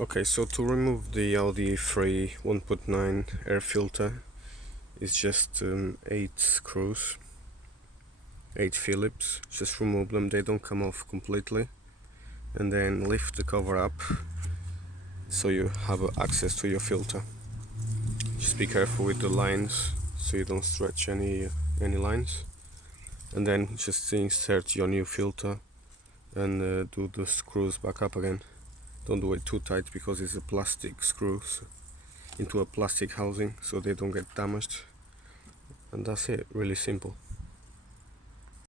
Okay, so to remove the Audi 3 1.9 air filter is just 8 screws, 8 Phillips. Just remove them, they don't come off completely, and then lift the cover up so you have access to your filter. Just be careful with the lines so you don't stretch any lines, and then just insert your new filter and do the screws back up again. Don't do it too tight because it's a plastic screws into a plastic housing, so they don't get damaged. And that's it, really simple.